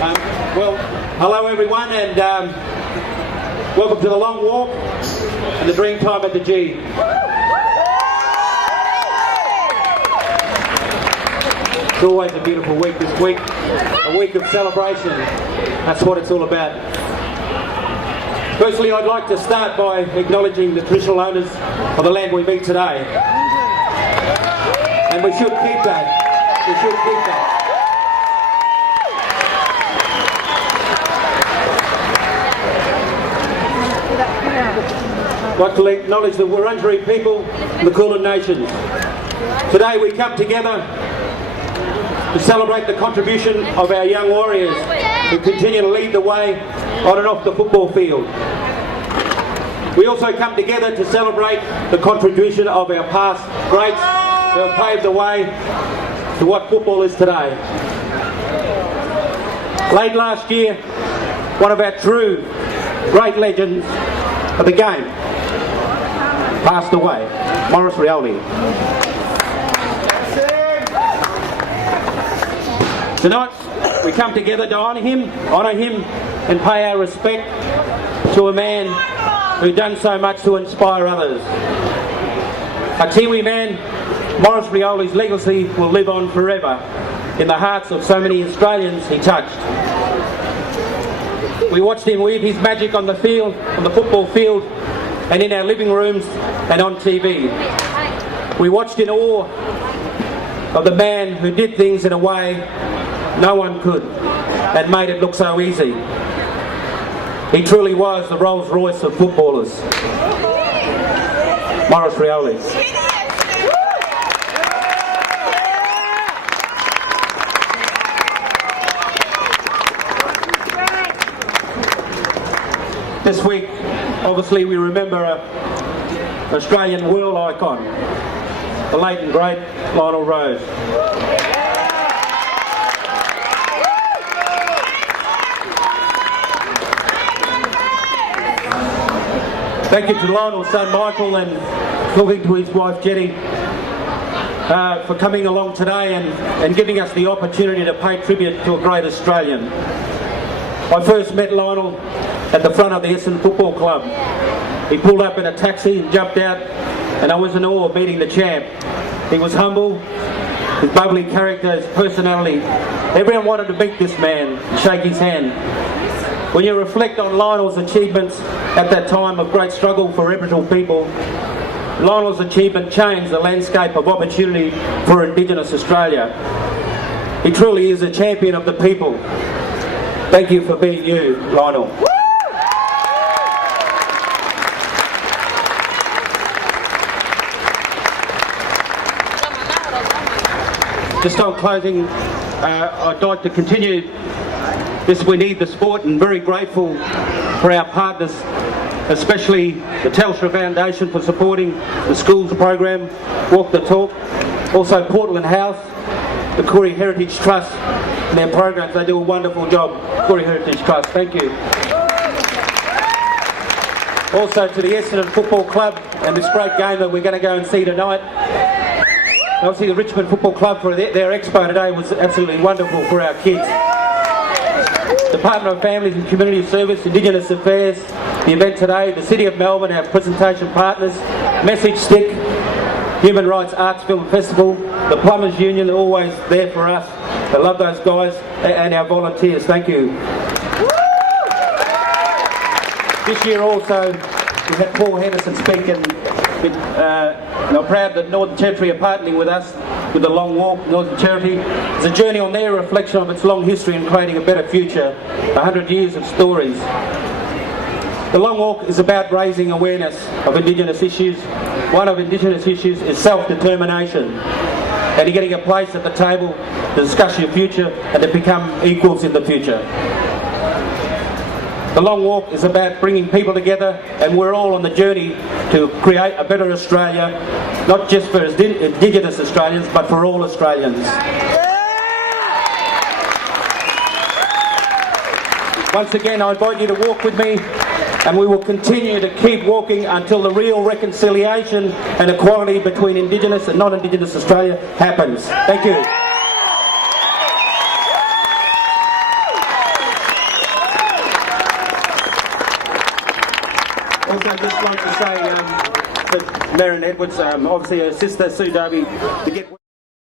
Well, hello everyone, and welcome to the long walk and the Dreamtime at the G. It's always a beautiful week this week, a week of celebration. That's what it's all about. Firstly, I'd like to start by acknowledging the traditional owners of the land we meet today. And we should keep that. We should keep that. I'd like to acknowledge the Wurundjeri people and the Kulin Nations. Today we come together to celebrate the contribution of our young warriors who continue to lead the way on and off the football field. We also come together to celebrate the contribution of our past greats who have paved the way to what football is today. Late last year, one of our true great legends of the game passed away, Maurice Rioli. Tonight we come together to honour him and pay our respect to a man who done so much to inspire others. A Tiwi man, Maurice Rioli's legacy will live on forever in the hearts of so many Australians he touched. We watched him weave his magic on the field, on the football field, and in our living rooms and on TV. We watched in awe of the man who did things in a way no one could and made it look so easy. He truly was the Rolls Royce of footballers. Maurice Rioli. This week, obviously, we remember an Australian world icon, the late and great Lionel Rose. Thank you to Lionel's son Michael and talking to his wife Jenny for coming along today and giving us the opportunity to pay tribute to a great Australian. I first met Lionel at the front of the Essendon Football Club. He pulled up in a taxi and jumped out, and I was in awe of meeting the champ. He was humble, his bubbly character, his personality. Everyone wanted to meet this man and shake his hand. When you reflect on Lionel's achievements at that time of great struggle for Aboriginal people, Lionel's achievement changed the landscape of opportunity for Indigenous Australia. He truly is a champion of the people. Thank you for being you, Lionel. Just on closing, I'd like to continue this We Need the Sport, and very grateful for our partners, especially the Telstra Foundation for supporting the schools program, Walk the Talk, also Portland House, the Koori Heritage Trust and their programs. They do a wonderful job, Koori Heritage Trust, thank you. Also to the Essendon Football Club and this great game that we're going to go and see tonight. Obviously the Richmond Football Club for their expo today was absolutely wonderful for our kids. Department of Families and Community Service, Indigenous Affairs, the event today, the City of Melbourne, our presentation partners, Message Stick, Human Rights Arts Film Festival, the Plumbers Union, always there for us. I love those guys, and our volunteers, thank you. This year also, we had Paul Henderson speak, and I'm proud that Northern Territory are partnering with us with the Long Walk, Northern Territory. It's a journey on their reflection of its long history in creating a better future, 100 years of stories. The Long Walk is about raising awareness of Indigenous issues. One of Indigenous issues is self-determination, and getting a place at the table to discuss your future and to become equals in the future. The Long Walk is about bringing people together, and we're all on the journey to create a better Australia, not just for Indigenous Australians, but for all Australians. Once again, I invite you to walk with me, and we will continue to keep walking until the real reconciliation and equality between Indigenous and non-Indigenous Australia happens. Thank you. Also, just like to say to Marin Edwards, obviously her sister Sue Darby, to get